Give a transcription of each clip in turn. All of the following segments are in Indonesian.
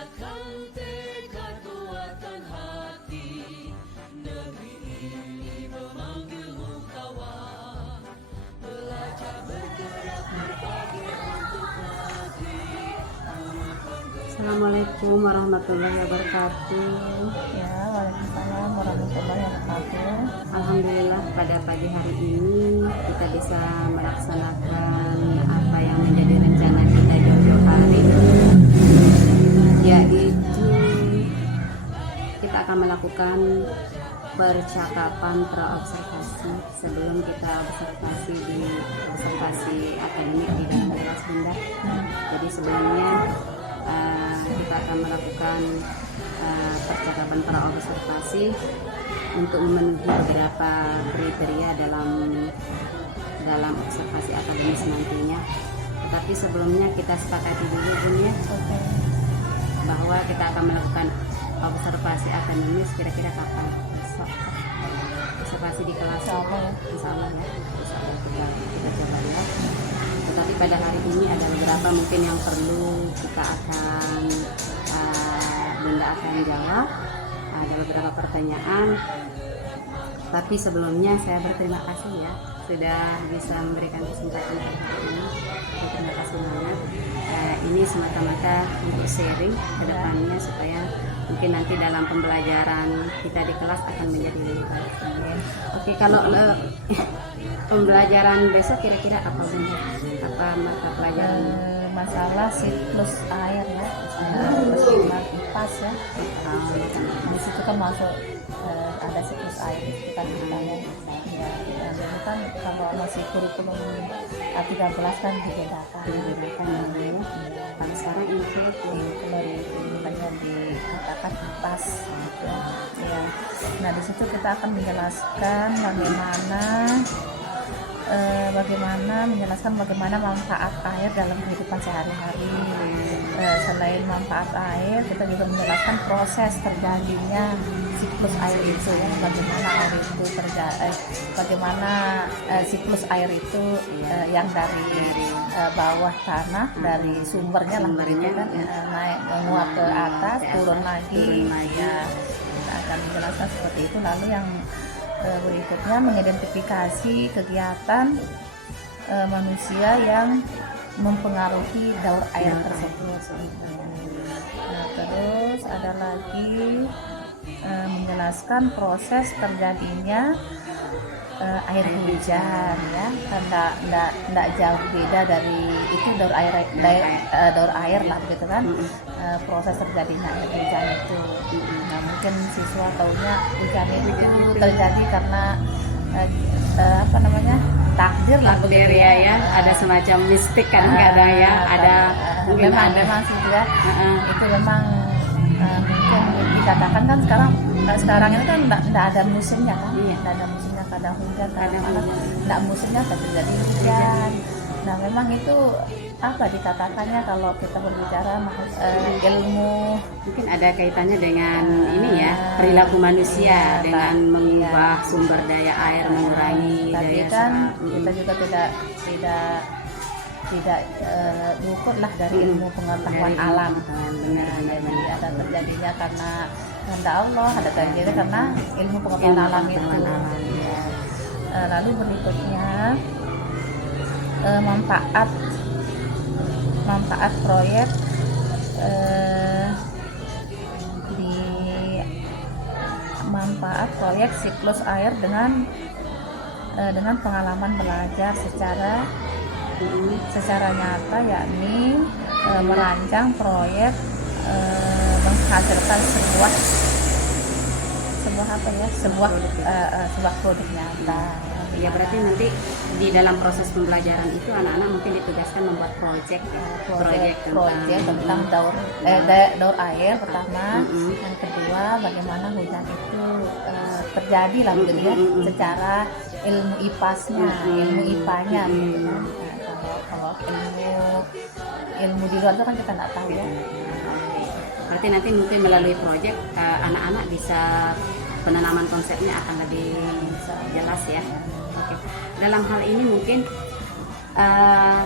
Kuatkan tekad, kuatkan hati, negeri ini memanggilmu kawan. Belajar bergerak berbagi untuk negeri. Assalamualaikum warahmatullahi wabarakatuh. Ya, waalaikumsalam warahmatullahi wabarakatuh. Alhamdulillah pada pagi hari ini kita bisa melaksanakan apa yang menjadi rencana kita jauh-jauh hari, yaitu kita akan melakukan percakapan praobservasi sebelum kita observasi akademik di dalam kelas Bunda. Jadi sebelumnya kita akan melakukan percakapan praobservasi untuk memenuhi beberapa kriteria dalam observasi akademis nantinya. Tetapi sebelumnya kita sepakati dulu Bun ya, bahwa kita akan melakukan observasi akademis kira-kira kapan? Besok observasi di kelas Insya Allah ya. Insya Allah ya. Insya Allah kita coba ya. Tetapi pada hari ini ada beberapa mungkin yang perlu kita akan Bunda akan jawab. Ada beberapa pertanyaan. Tapi sebelumnya saya berterima kasih ya sudah bisa memberikan kesempatan hari ini. Terima kasih banget. Ini semata-mata untuk sharing ke depannya supaya mungkin nanti dalam pembelajaran kita di kelas akan menjadi lebih baik. Oke, kalau pembelajaran besok kira-kira apa Bunda? Apa mata pelajaran? Masalah siklus air ya, siklus IPAS ya. Di situ kan masuk ada siklus air kita ya. Dan ini kan kalau masih kurikulum 13 kan dibedakan. Kalau sekarang ini Kalau makanya dikatakan IPAS ya. Nah di situ kita akan menjelaskan bagaimana manfaat air dalam kehidupan sehari-hari. Selain manfaat air, kita juga menjelaskan proses terjadinya siklus air itu ya, bagaimana siklus air itu yang dari bawah tanah, dari sumbernya lah kan, naik menguap ke atas, turun lagi. Ya, kita akan menjelaskan seperti itu. Lalu yang berikutnya mengidentifikasi kegiatan manusia yang mempengaruhi daur air tersebut. Nah, terus ada lagi menjelaskan proses terjadinya air hujan ya, tidak jauh beda dari itu daur air lah gitu kan. Proses terjadinya air hujan itu. Nah, mungkin siswa taunya hujan itu terjadi karena takdir lah begitu ya. Ada semacam mistik kadang-kadang ya. Ada mungkin memang sih ya. Itu memang mungkin dikatakan kan sekarang ini kan tidak ada musimnya kan. Tidak ada musimnya, kadang hujan, kadang panas. Tidak musimnya terjadi hujan. Nah memang itu apa dikatakannya kalau kita berbicara ilmu, mungkin ada kaitannya dengan ini ya, perilaku manusia dengan mengubah sumber daya air, mengurangi tapi daya kan serap. kita juga tidak luput lah dari ilmu pengetahuan alam. Jadi ada terjadinya karena kehendak Allah, ada terjadinya karena ilmu pengetahuan alam itu. Ya. Lalu berikutnya manfaat proyek proyek siklus air dengan pengalaman belajar secara nyata, yakni merancang proyek menghasilkan sebuah produk nyata. Ya berarti nanti di dalam proses pembelajaran itu anak-anak mungkin ditugaskan membuat proyek tentang daur air pertama. Yang kedua bagaimana hujan itu terjadi lah gitu ya, secara ilmu IPAS-nya, ilmu IPA-nya gitu kan. Kalau ilmu di luar itu kan kita nggak tahu ya. Berarti nanti mungkin melalui proyek anak-anak bisa penanaman konsepnya akan lebih jelas ya. Oke. Dalam hal ini mungkin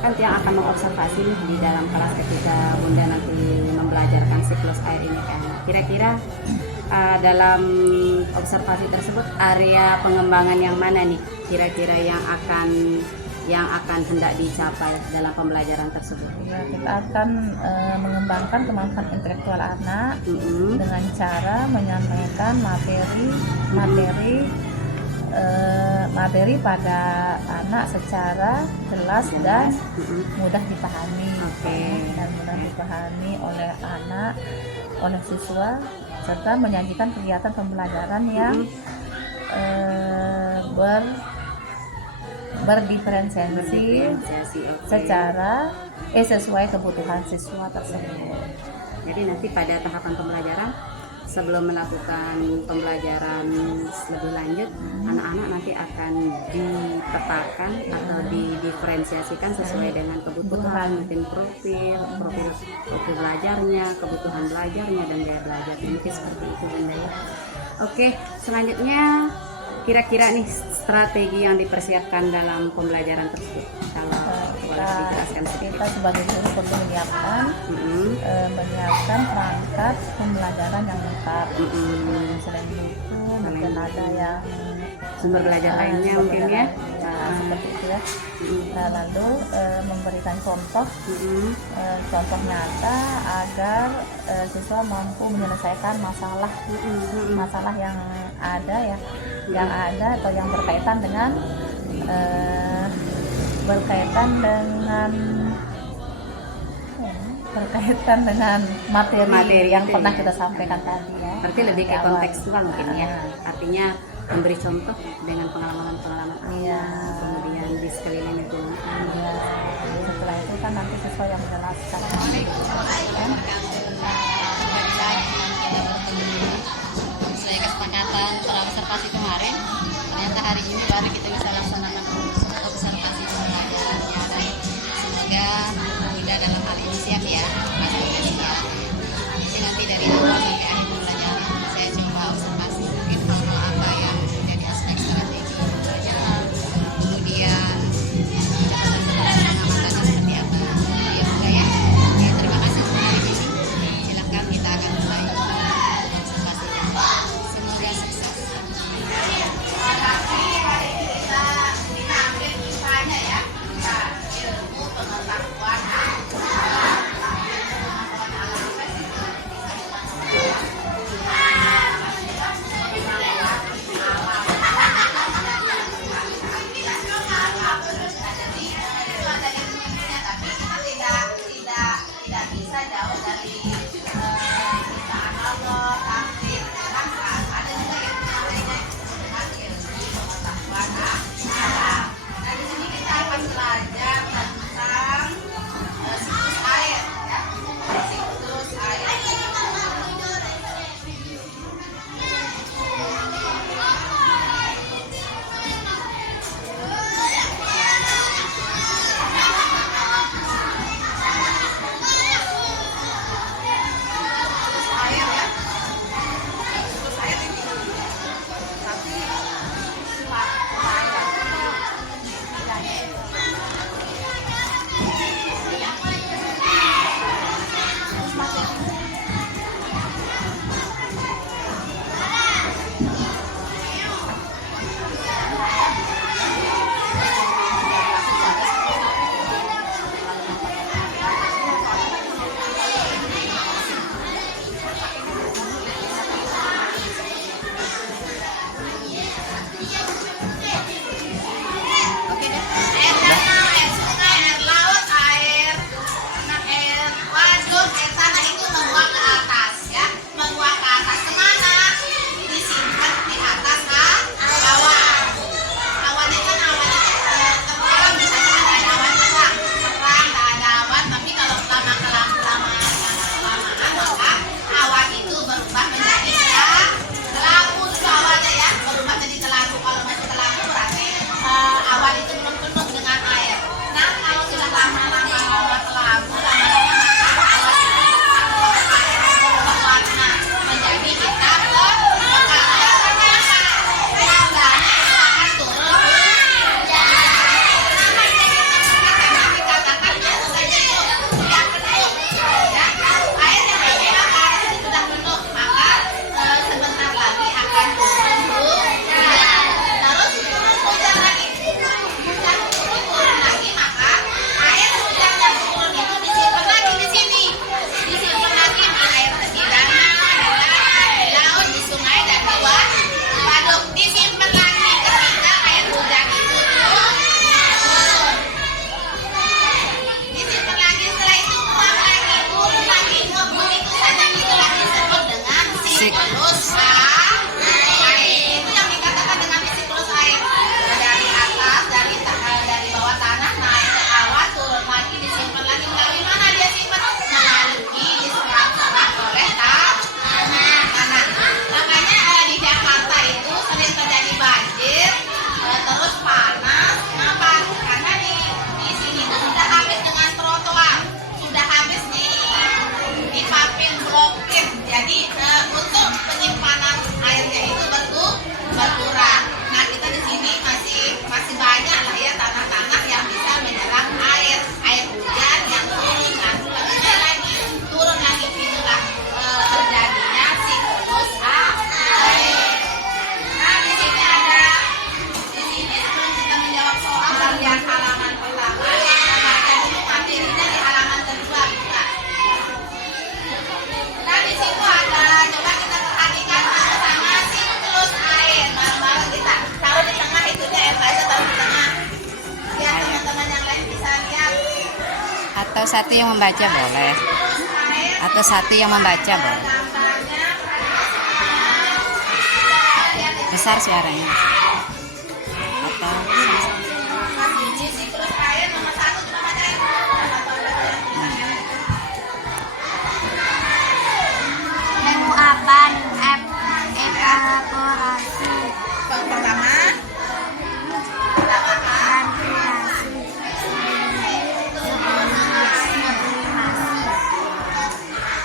kan yang akan mengobservasi nih di dalam kelas ketika Bunda nanti membelajarkan siklus air ini kan. Kira-kira dalam observasi tersebut area pengembangan yang mana nih kira-kira yang akan hendak dicapai dalam pembelajaran tersebut? Ya, kita akan mengembangkan kemampuan intelektual anak dengan cara menyampaikan materi pada anak secara jelas dan mudah dipahami. Dan mudah dipahami oleh anak, oleh siswa, serta menyajikan kegiatan pembelajaran yang berdiferensiasi secara sesuai kebutuhan siswa tersebut. Jadi nanti pada tahapan pembelajaran, sebelum melakukan pembelajaran lebih lanjut, anak-anak nanti akan dipetakan atau didiferensiasikan sesuai dengan kebutuhan, mungkin profil belajarnya, kebutuhan belajarnya, dan gaya belajarnya. Mungkin seperti itu, Bunda ya. Oke, selanjutnya kira-kira nih strategi yang dipersiapkan dalam pembelajaran tersebut, kalau boleh dijelaskan sedikit. Kita sebagai guru perlu menyiapkan perangkat pembelajaran yang lengkap. Selain itu mungkin ada yang sumber belajar lainnya mungkin ya. Seperti itu ya. Lalu memberikan contoh nyata agar siswa mampu menyelesaikan masalah yang ada atau yang berkaitan dengan materi yang pernah kita sampaikan tadi ya. Berarti lebih ke kontekstual mungkin ya. Artinya memberi contoh dengan pengalaman kemudian di sekeliling lingkungan. Setelah itu kan nanti siswa yang menjelaskan. Sesuai kesepakatan observasi kemarin, ternyata hari ini baru kita bisa laksanakan observasi pembelajaran ya. Semoga Bunda dalam hal ini siap ya. Jadi nanti dari awal sampai akhir pembelajaran saya coba observasi mungkin hal-hal apa yang menjadi aspek strategi pembelajaran, kemudian pengamatan seperti apa. Ya, terima kasih. dipapin blokir. Jadi untuk penyimpanan airnya itu berkurang. Nah kita di sini masih banyak lah ya tanah-tanah yang bisa menyerap air hujan yang turun lagi turun lagi itulah terjadinya siklus air. Nah di sini sebelum kita menjawab soal bagian halaman pertama, kita baca dulu materinya di halaman kedua. Nah di situ ada, coba kita perhatikan sama siklus air. Bareng-bareng kita taruh di tengah itunya ya, Pak, taruh di tengah. Biar teman-teman yang lain bisa lihat. Atau satu yang membaca boleh. Atau satu yang membaca boleh. Besar suaranya. Atau Ini siklus air nomor 1 kita bacain. Penguapan evaporasi Yang pertama,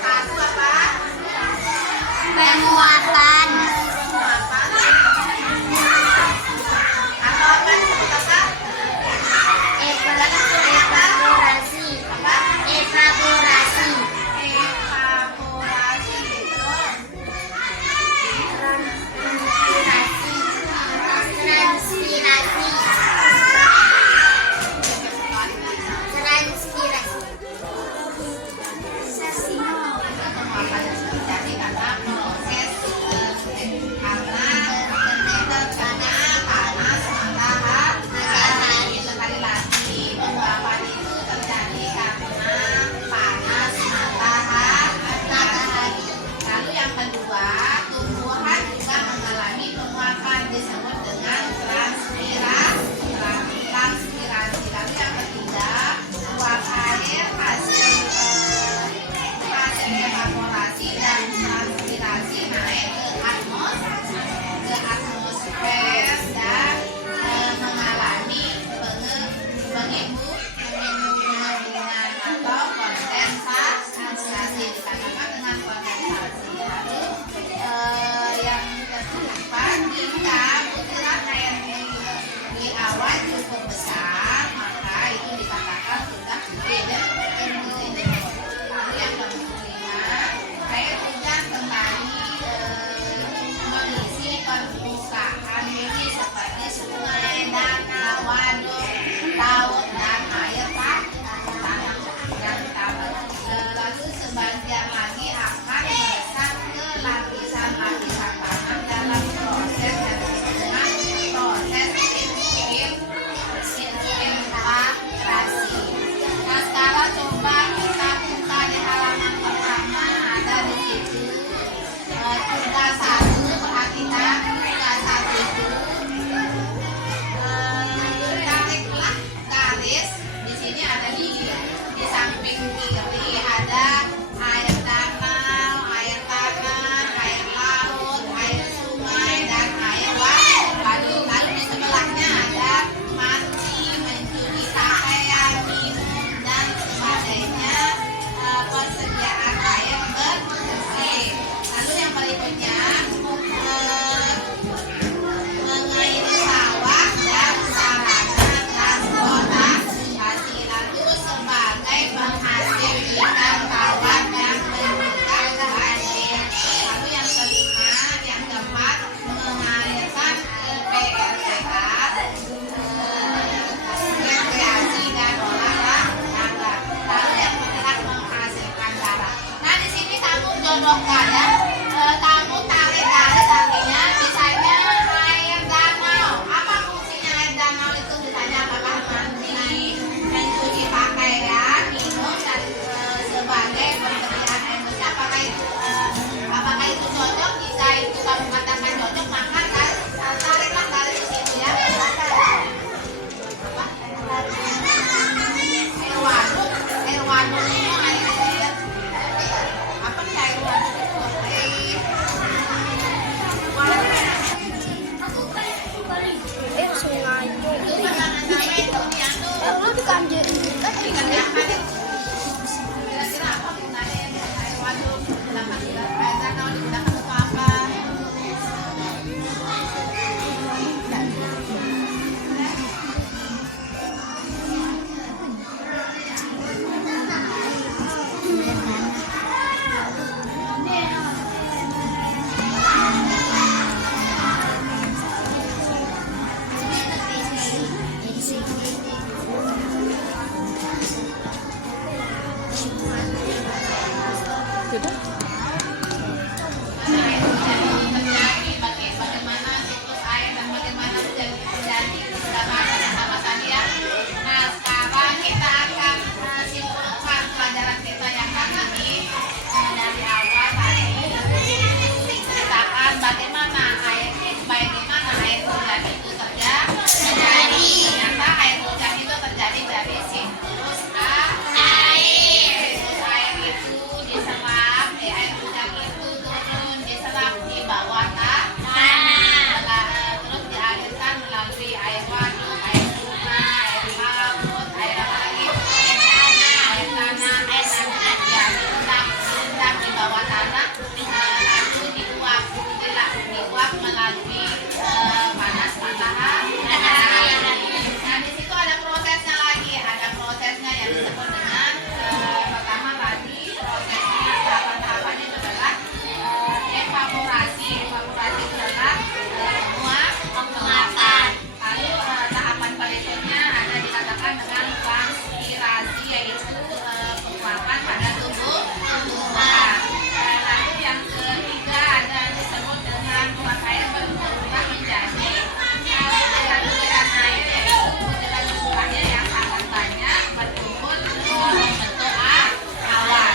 satu apa? penguapan Atau apa disebut apa? evaporasi Evaporasi. Terjadi karena proses karena panas matahari. Sekali lagi, penguapan itu terjadi karena panas matahari. Lalu yang kedua, tumbuhan juga mengalami penguapan disebut dengan transpirasi. Lalu yang ketiga, uap air hasil evaporasi dan transpirasi naik ke atmosfer dan mengalami pengembunan atau kondensasi. Dikatakan dengan kondensasi. Lalu yang keempat, jika butiran air di awan cukup besar, maka itu dikatakan sudah dehydrated. Lalu yang kelima, air hujan kembali mengisi permukaan bumi seperti sungai, danau, waduk, laut, dan air tanah. Lalu sebagian lagi akan meresap ke lapisan-lapisan tanah dalam proses yang disebut dengan proses infiltrasi. Nah sekarang coba kita buka di halaman pertama, ada di situ tugas 1. Perhatikan tugas 1 itu tariklah garis. Di sini ada di samping kiri ada air danau, air tanah, air laut, air sungai, dan air waduk. Lalu di sebelahnya ada mandi, mencuci pakaian, minum, dan sebagainya, persediaan air bersih. Lalu yang berikutnya mengairi sawah dan sarana transportasi. Lalu sebagai penghasil ikan tawar dan meningkatkan air. Lalu yang kelima, yang keempat, mengalirkan PLTH, rekreasi dan olahraga. Lalu yang keenam, menghasilkan darah. Nah di sini kamu jodohkan ya, kamu tarik garis artinya misalnya air danau. Apa fungsinya air danau itu? Misalnya apakah mandi, mencuci pakaian, minum, dan sebagai persediaan air bersih. Apakah itu cocok? Jika itu kamu katakan cocok, maka tariklah garis di situ ya. Air waduk itu air apa sih air waduk itu? waduk digunakan air danau digunakan untuk apa? Bagaimana siklus air dan bagaimana terjadi keberagaman bersama ya. Nah sekarang kita akan simpulkan pelajaran kita yang kali ini dari awal tadi ceritakan bagaimana air hujan itu terjadi. Ternyata air hujan itu terjadi dari siklus air. Siklus air itu diserap, air hujan itu turun diserap di bawah tanah, terus dialirkan melalui air waduk, air sungai, air laut, air apa lagi? Air tanah, ya direndam di bawah tanah, lalu diuap melalui panas matahari. Nah di situ ada prosesnya lagi, ada prosesnya yang disebut dengan pertama tadi prosesnya tahapan-tahapannya itu adalah evaporasi. Evaporasi itu adalah penguapan. Lalu tahapan berikutnya ada dikatakan dengan transpirasi, yaitu penguapan pada tumbuhan. Lalu yang ketiga ada disebut dengan uap air berubah menjadi butiran air, yaitu butiran jumlahnya yang sangat banyak berkumpul membentuk awan.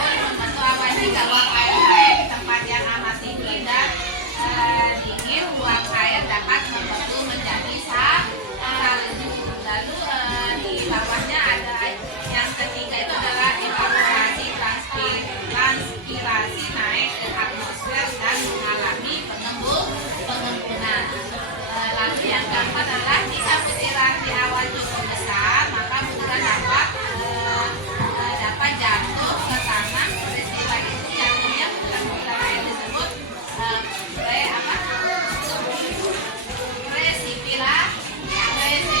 Membentuk awan jika uap air naik di tempat yang amat tinggi dan dingin, uap air dapat membentuk menjadi salju. Lalu di bawahnya ada yang ketiga itu adalah evaporasi, transpirasi naik ke atmosfer dan mengalami pengembunan. Lalu yang keempat adalah jika butiran di awan cukup besar, maka butiran dapat jatuh ke tanah. Peristiwa itu jatuhnya butiran air disebut resipirasi, yaitu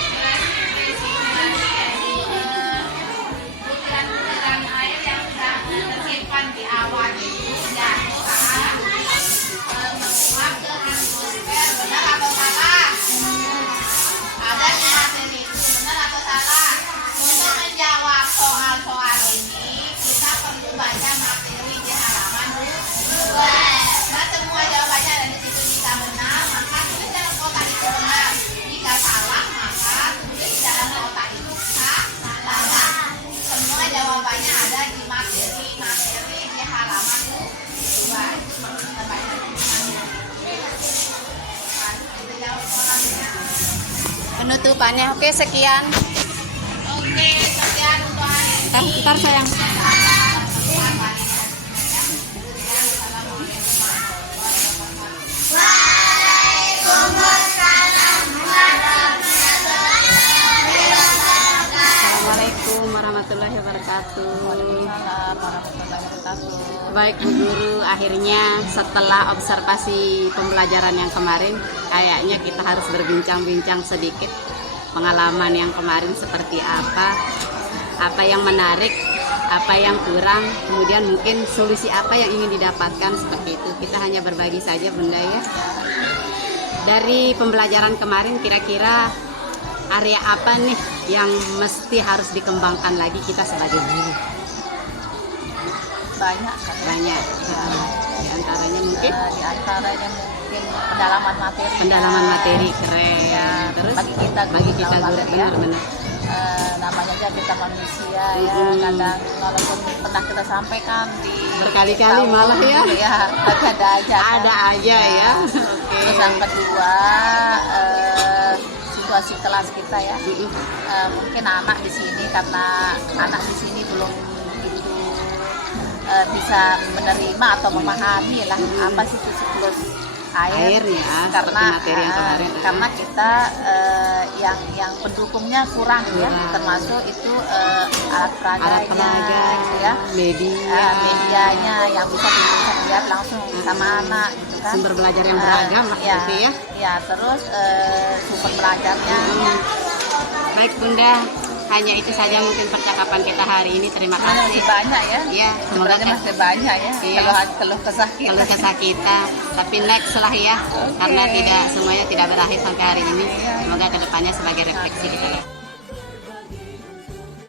butiran air yang sudah tersimpan di awan itu jatuh menguap ke atmosfer. Benar atau salah? Ada di materi itu, benar atau salah? Untuk menjawab soal-soal ini kita perlu baca materi di halaman 2. Nah semua jawabannya ada di situ. Jika benar maka tulis dalam kotak itu benar, jika salah maka tulis dalam kotak itu salah. Semua jawabannya ada di materi di halaman 2. Itu perlu kita baca. Kita jawab soalnya. Penutupannya. Oke, sekian. Oke, sekian untuk hari ini. Ntar sayang. Assalamualaikum warahmatullahi wabarakatuh. Baik Bu Guru, akhirnya setelah observasi pembelajaran yang kemarin, kayaknya kita harus berbincang-bincang sedikit pengalaman yang kemarin seperti apa yang menarik, apa yang kurang, kemudian mungkin solusi apa yang ingin didapatkan, seperti itu. Kita hanya berbagi saja Bunda ya. Dari pembelajaran kemarin kira-kira area apa nih yang mesti harus dikembangkan lagi kita sebagai guru? Banyak kan? Banyak. Di antaranya mungkin pendalaman materi. Pendalaman materi keren. Ya, Terus bagi kita guru benar-benar. Namanya aja kita manusia ya, kadang walaupun pernah kita sampaikan di Berkali-kali malah ya. ada aja kan? Ada aja ya. Oke. Terus yang kedua, situasi kelas kita ya. Mungkin anak di sini, karena anak di sini belum begitu bisa menerima atau memahami lah apa sih itu siklus air ya, seperti karena materi yang kemarin. karena kita yang pendukungnya kurang ya, termasuk itu alat peraganya gitu ya, medianya yang bisa dilihat langsung sama anak gitu kan, sumber belajar yang beragam lah gitu ya. Ya, terus sumber belajarnya. Baik Bunda, hanya itu saja mungkin percakapan kita hari ini. Terima kasih. Masih banyak ya. Ya, semoga sebenarnya masih banyak ya. Iya. Keluh kesah kita. Keluh kesah kita, tapi next lah ya, karena tidak semuanya tidak berakhir sampai hari ini. Semoga kedepannya sebagai refleksi kita ya.